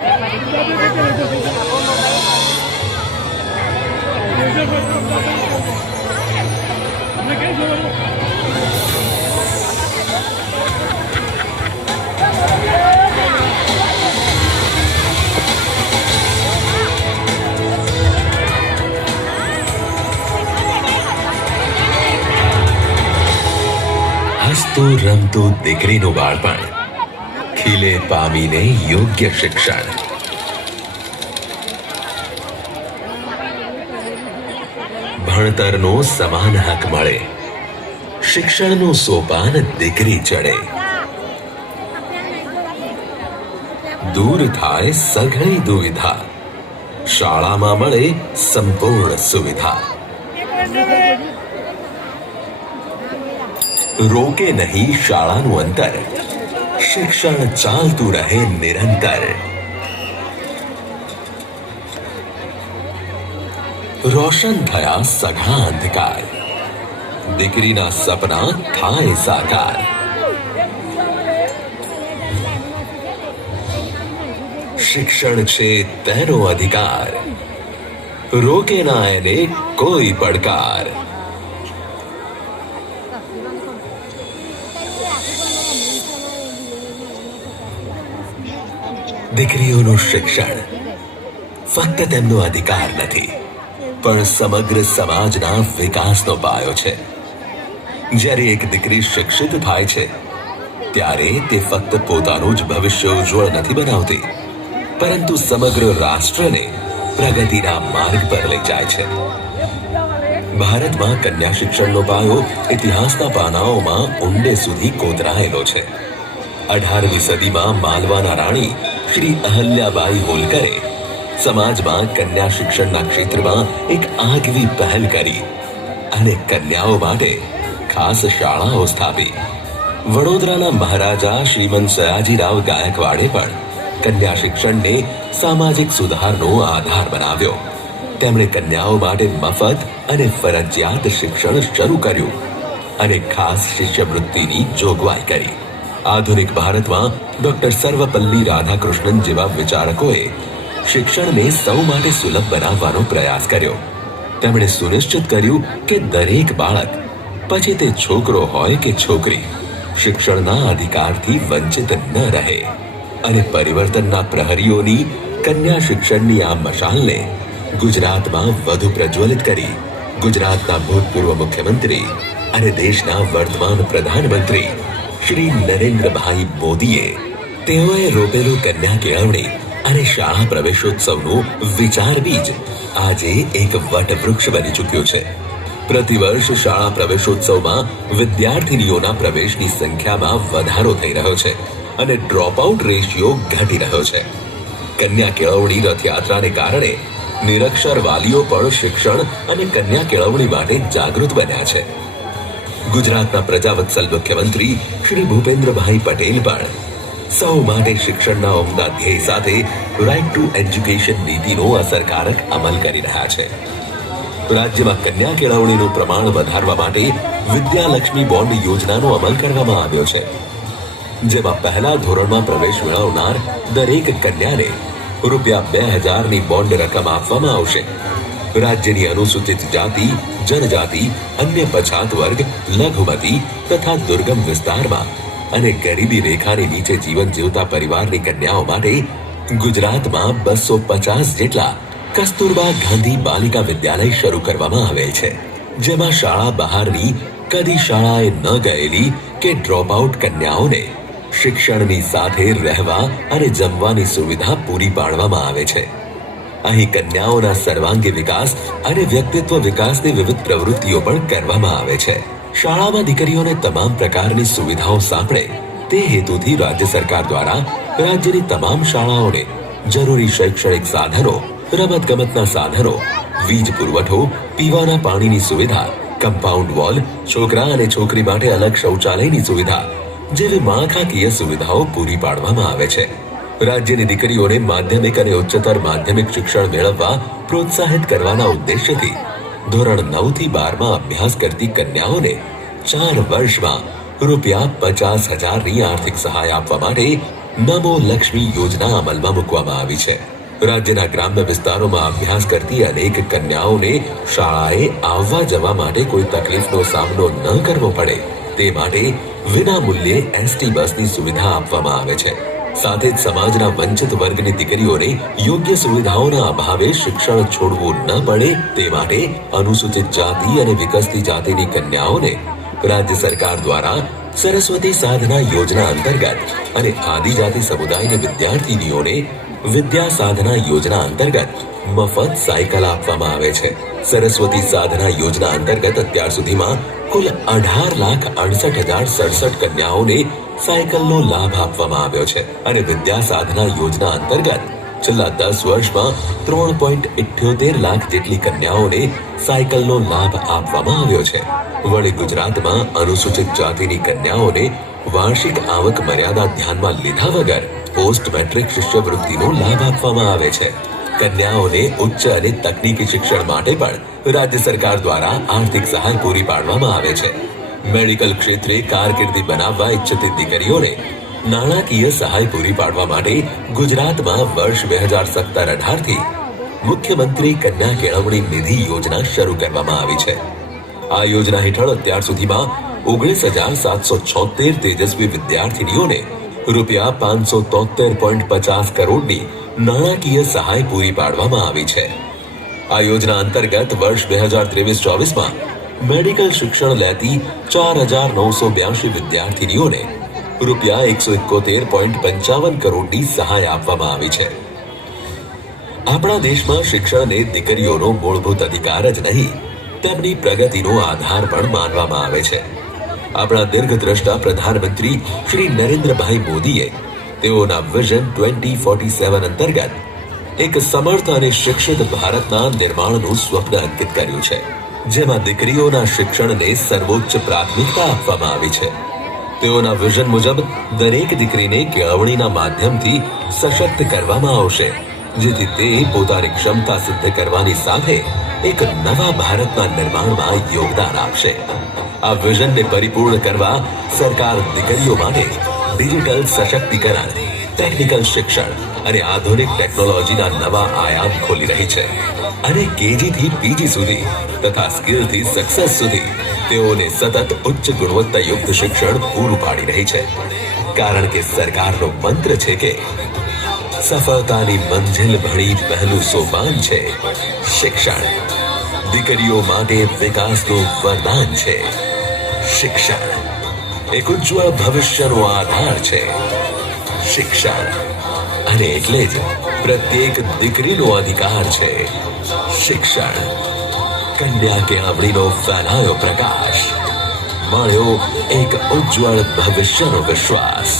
હસતો રમતો દીકરીનું બાળપણ ખીલે પામીને યોગ્ય શિક્ષણ. ભણતરનો સમાન હક મળે, શિક્ષણનું સોપાન દીકરી ચડે. દૂર થાય સઘળી દુવિધા, શાળામાં મળે સંપૂર્ણ સુવિધા. રોકે નહીં શાળાનું અંતર, શિક્ષણ ચાલતું રહે નિરંતર. રોશન થયા સઘળા અંધકાર, દીકરીના સપના થાય સાકાર. શિક્ષણ છે તેનો અધિકાર, રોકે ના એને કોઈ પડકાર. દીકરીઓનું શિક્ષણ ફક્ત તેમનો અધિકાર નથી, પણ સમગ્ર સમાજના વિકાસનો પાયો છે. જ્યારે એક દીકરી શિક્ષિત થાય છે ત્યારે તે ફક્ત પોતાનું જ ભવિષ્ય ઉજ્જવળ નથી બનાવતી, પરંતુ સમગ્ર રાષ્ટ્રને પ્રગતિના માર્ગ પર લઈ જાય છે. ભારતમાં કન્યા શિક્ષણનો પાયો ઇતિહાસના પાનાઓમાં ઊંડે સુધી કોતરાયેલો છે. 18મી સદીમાં માલવાના રાણી શ્રી અહલ્યાબાઈ હોલકરે સમાજમાં કન્યા શિક્ષણના ક્ષેત્રમાં એક આગવી પહેલ કરી અને કન્યાઓ માટે ખાસ શાળાઓ સ્થાપી. વડોદરાના મહારાજા શ્રીમંત સયાજીરાવ ગાયકવાડે પણ કન્યા શિક્ષણને સામાજિક સુધારનો આધાર બનાવ્યો. તેમણે કન્યાઓ માટે મફત અને ફરજિયાત શિક્ષણ શરૂ કર્યું અને ખાસ શિષ્યવૃત્તિની જોગવાઈ કરી. આધુનિક ભારતમાં ડોક્ટર સર્વપલ્લી રાધાકૃષ્ણન જેવા વિચારકોએ શિક્ષણને સૌ માટે સુલભ બનાવવાનો પ્રયાસ કર્યો. તેમણે સુનિશ્ચિત કર્યું કે દરેક બાળક, પછી તે છોકરો હોય કે છોકરી, શિક્ષણના અધિકારથી વંચિત ન રહે. અને પરિવર્તનના પ્રહરીઓની કન્યા શિક્ષણની આ મશાલને ગુજરાતમાં વધુ પ્રજ્વલિત કરી ગુજરાતના ભૂતપૂર્વ મુખ્યમંત્રી અને દેશના વર્તમાન પ્રધાનમંત્રી શ્રી નરેન્દ્રભાઈ મોદીએ તેઓએ રોપેલું કન્યા કેળવણી અને શાળા પ્રવેશોત્સવનું વિચાર બીજ આજે એક વટવૃક્ષ બની ચૂક્યું છે. પ્રતિવર્ષ શાળા પ્રવેશોત્સવમાં વિદ્યાર્થીનીઓના પ્રવેશની સંખ્યામાં વધારો થઈ રહ્યો છે અને ડ્રોપઆઉટ રેશિયો ઘટી રહ્યો છે. કન્યા કેળવણી રથયાત્રાને કારણે નિરક્ષર વાલીઓ પણ શિક્ષણ અને કન્યા કેળવણી માટે જાગૃત બન્યા છે. ગુજરાતના પ્રજાવત્સલ મુખ્યમંત્રી શ્રી ભૂપેન્દ્રભાઈ પટેલ પણ સૌ માટે શિક્ષણના ઉમદા ધ્યેય સાથે રાઇટ ટુ એજ્યુકેશન નીતિનો અસરકારક અમલ કરી રહ્યા છે. રાજ્યમાં કન્યા કેળવણીનું પ્રમાણ વધારવા માટે વિદ્યાલક્ષ્મી બોન્ડ યોજનાનો અમલ કરવામાં આવ્યો છે, જેમાં પહેલા ધોરણમાં પ્રવેશ મેળવનાર દરેક કન્યાને ₹2000ની બોન્ડ રકમ આપવામાં આવશે. રાજ્યની અનુસૂચિત જાતિ, જનજાતિ, અન્ય પછાત વર્ગ, લઘુમતી તથા દુર્ગમ વિસ્તારમાં અને ગરીબી રેખાની નીચે જીવન જીવતા પરિવારની કન્યાઓ માટે ગુજરાતમાં 250 જેટલા કસ્તુરબા ગાંધી બાલિકા વિદ્યાલય શરૂ કરવામાં આવેલ છે, જેમાં શાળા બહારની કદી શાળાએ ન ગયેલી કે ડ્રોપઆઉટ કન્યાઓને શિક્ષણની સાથે રહેવા અને જમવાની સુવિધા પૂરી પાડવામાં આવે છે. અહીં કન્યાઓના સર્વાંગી વિકાસ અને વ્યક્તિત્વ વિકાસની વિવિધ પ્રવૃત્તિઓ પણ કરવામાં આવે છે. શાળામાં દીકરીઓને તમામ પ્રકારની સુવિધાઓ સાંપડે તે હેતુથી રાજ્ય સરકાર દ્વારા રાજ્યની તમામ શાળાઓને જરૂરી શૈક્ષણિક સાધનો, રમતગમતના સાધનો, વીજ પુરવઠો, પીવાના પાણીની સુવિધા, કમ્પાઉન્ડ વોલ, છોકરા અને છોકરી માટે અલગ શૌચાલયની સુવિધા જેવી માળખાકીય સુવિધાઓ પૂરી પાડવામાં આવે છે. રાજ્યની દીકરીઓને માધ્યમિક અને ઉચ્ચતર માધ્યમિક શિક્ષણ મેળવવા પ્રોત્સાહિત કરવાના ઉદ્દેશ્યથી ધોરણ 9 થી 12માં અભ્યાસ કરતી કન્યાઓને 4 વર્ષમાં ₹50,000ની આર્થિક સહાય આપવા માટે નમો લક્ષ્મી યોજના અમલમાં મૂકવામાં આવી છે. રાજ્યના ગ્રામ્ય વિસ્તારોમાં અભ્યાસ કરતી અનેક કન્યાઓને શાળાએ આવવા જવા માટે કોઈ તકલીફનો સામનો ન કરવો પડે તે માટે વિના મૂલ્યે એસટી બસની સુવિધા આપવામાં આવે છે. સાથે જ સમાજના વંચિત વર્ગની દીકરીઓને યોગ્ય સુવિધાઓના અભાવે શિક્ષણ છોડવું ન પડે તે માટે અનુસૂચિત જાતિ અને વિકસતી જાતિની કન્યાઓને રાજ્ય સરકાર દ્વારા સરસ્વતી સાધના યોજના અંતર્ગત અને આદિજાતિ સમુદાયની વિદ્યાર્થીનીઓને વિદ્યા સાધના યોજના અંતર્ગત મફત સાયકલ આપવામાં આવે છે. સરસ્વતી સાધના યોજના અંતર્ગત અત્યાર સુધીમાં કુલ 18,68,067 કન્યાઓને સાયકલનો લાભ આપવામાં આવ્યો છે અને વિદ્યા સાધના યોજના અંતર્ગત છેલ્લા 10 વર્ષમાં 3.78 લાખ જેટલી કન્યાઓને સાયકલનો લાભ આપવામાં આવ્યો છે. વળી ગુજરાતમાં અનુસૂચિત જાતિની કન્યાઓને વાર્ષિક આવક મર્યાદા ધ્યાનમાં લીધા વગર પોસ્ટ મેટ્રિક શિષ્યવૃત્તિનો લાભ આપવામાં આવે છે. કન્યાઓને ઉચ્ચ અને તકનીકી શિક્ષણ માટે પણ રાજ્ય સરકાર દ્વારા આર્થિક સહાય પૂરી પાડવામાં આવે છે. મેડિકલ ક્ષેત્રે કારકિર્દી બનાવવા ઈચ્છતી દીકરીઓને નાણાકીય સહાય પૂરી પાડવા માટે ગુજરાતમાં વર્ષ 2017-18 થી મુખ્યમંત્રી કન્યા કેળવણી નિધિ યોજના શરૂ કરવામાં આવી છે. આ યોજના હેઠળ અત્યાર સુધીમાં 19,776 તેજસ્વી વિદ્યાર્થીનીઓને રૂપિયા 573.50 કરોડની નાણાકીય સહાય પૂરી પાડવામાં આવી છે. આ યોજના અંતર્ગત વર્ષ 2023-24માં મેડિકલ શિક્ષણ લેતી 4,982 વિદ્યાર્થીનીઓને રૂપિયા 171.55 કરોડની સહાય આપવામાં આવી છે. આપણા દેશમાં શિક્ષણને દીકરીઓનો મૂળભૂત અધિકાર જ નહીં, તેમની પ્રગતિનો આધાર પણ માનવામાં આવે છે. આપણા દીર્ઘદ્રષ્ટા પ્રધાનમંત્રી શ્રી નરેન્દ્રભાઈ મોદીએ તેઓના વિઝન 2047 અંતર્ગત એક સમર્થ અને શિક્ષિત ભારતના નિર્માણનું સ્વપ્ન અંકિત કર્યું છે, જેમાં દીકરીઓના શિક્ષણને સર્વોચ્ચ પ્રાથમિકતા આપવામાં આવી છે. તેઓના વિઝન મુજબ દરેક દીકરીને કેળવણીના માધ્યમથી સશક્ત કરવામાં આવશે, જેથી તે પોતાની ક્ષમતા સિદ્ધ કરવાની સાથે એક નવા ભારતના નિર્માણમાં યોગદાન આપશે. આ વિઝનને પરિપૂર્ણ કરવા સરકાર દીકરીઓ માટે ડિજિટલ સશક્તિકરણ, ટેકનિકલ શિક્ષણ અને આધુનિક ટેકનોલોજીના નવા આયામ ખોલી રહી છે અને કેજી થી પીજી સુધી તથા સ્કિલથી સક્સેસ સુધી તેઓને સતત ઉચ્ચ ગુણવત્તાયુક્ત શિક્ષણ પૂરું પાડી રહી છે. કારણ કે સરકારનો મંત્ર છે કે સફળતાની મંજિલ ભણી પહેલું સોપાન છે શિક્ષણ. દીકરીઓ માટે વિકાસનું વરદાન છે શિક્ષણ. એક ઉજ્જવળ ભવિષ્યનો આધાર છે શિક્ષણ. અને એટલે જ પ્રત્યેક દીકરીનો અધિકાર છે શિક્ષણ. કન્યા કેળવણીનો ફેલાયો પ્રકાશ, મળ્યો એક ઉજ્જવળ ભવિષ્યનો વિશ્વાસ.